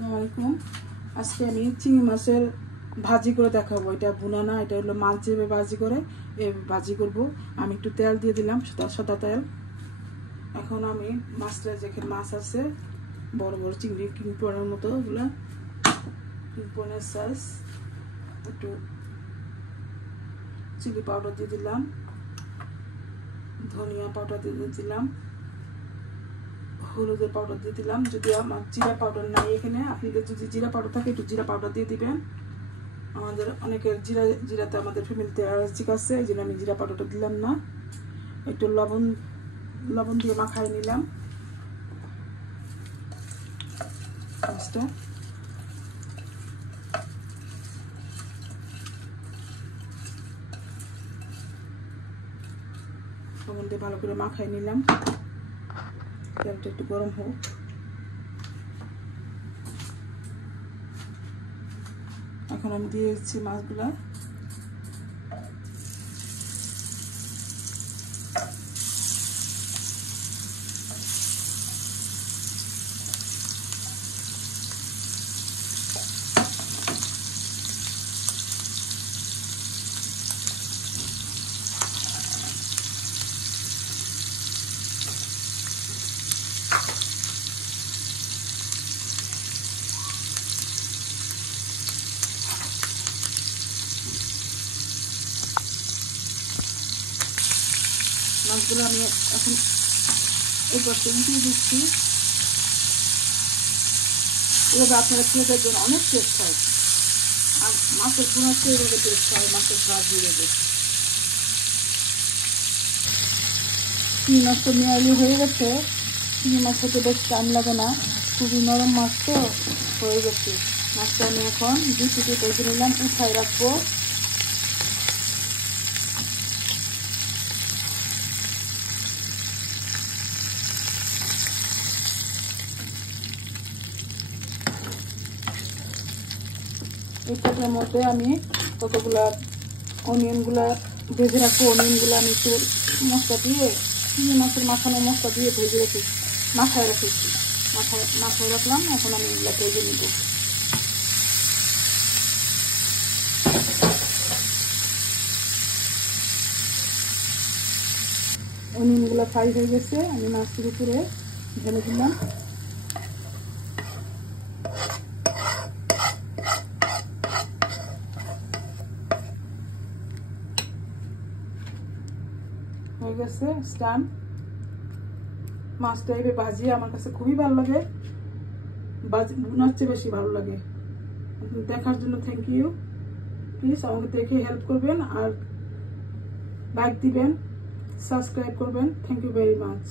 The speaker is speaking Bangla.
আসসালামু আলাইকুম। আজকে আমি চিংড়ি মাছের ভাজি করে দেখাবো। এটা ভুনা না, এটা হলো মাছ যেভাবে ভাজি করে এই ভাজি করব। আমি একটু তেল দিয়ে দিলাম, সাদা তেল। এখন আমি মাছটা, যেখানে মাছ আছে বড় বড় চিংড়ি, কিংপনের মতো, ওগুলা কিংপনের সাইজ, একটু চিলি পাউডার দিয়ে দিলাম, ধনিয়া পাউডার দিয়ে দিলাম, হলুদের পাউডার দিয়ে দিলাম। যদি আমার জিরা পাউডার নাই এখানে, আপনাদের যদি জিরা পাউডার থাকে একটু জিরা পাউডার দিয়ে দিবেন। আমাদের অনেকের জিরাতে আমাদের ফ্যামিলিতে অ্যালার্জিক আছে, এই জন্য আমি জিরা পাউডারটা দিলাম না। একটু লবণ দিয়ে মাখাই নিলাম মাছটা। লবণ দিয়ে ভালো করে মাখাই নিলাম। তেলটা একটু গরম হোক। এখন আমি দিয়ে দিচ্ছি মাছগুলা। মাছগুলো আমি এখন এই পাশে উঠিয়ে দিচ্ছি। এভাবে আপনারা খেয়ে দেখবেন, অনেক টেস্ট হয়। আর মাছের ভুনার চেয়ে এভাবে টেস্ট হয়, মাছের ভাজি এভাবে। চিংড়ি মাছটা নেওয়ালি হয়ে গেছে। চিংড়ি মাছ হতে বেশ টাইম লাগে না, খুবই নরম মাছ তো হয়ে গেছে। মাছটা আমি এখন 2 থেকে ভেজে নিলাম, উঠাই রাখবো। এই তেলের মধ্যে আমি কতগুলা অনিয়নগুলা ভেজে রাখবো। অনিয়নগুলো আমি একটু মশলা দিয়ে, চিংড়ি মাছের মাখানো মশলা দিয়ে ভেজে রেখেছি, মাথায় রেখেছি, মাথায় রাখলাম। এখন আমি এগুলো ভেজে নিব। অনিয়নগুলো ফ্রাই হয়ে গেছে, আমি মাছের উপরে ঢেলে দিলাম। হয়ে গেছে স্টান। মাছটা এভাবে ভাজি আমার কাছে খুবই ভালো লাগে, ভুনার চেয়ে বেশি ভালো লাগে। দেখার জন্য থ্যাংক ইউ। প্লিজ আমাকে দেখে হেল্প করবেন, আর লাইক দিবেন, সাবস্ক্রাইব করবেন। Thank you very much.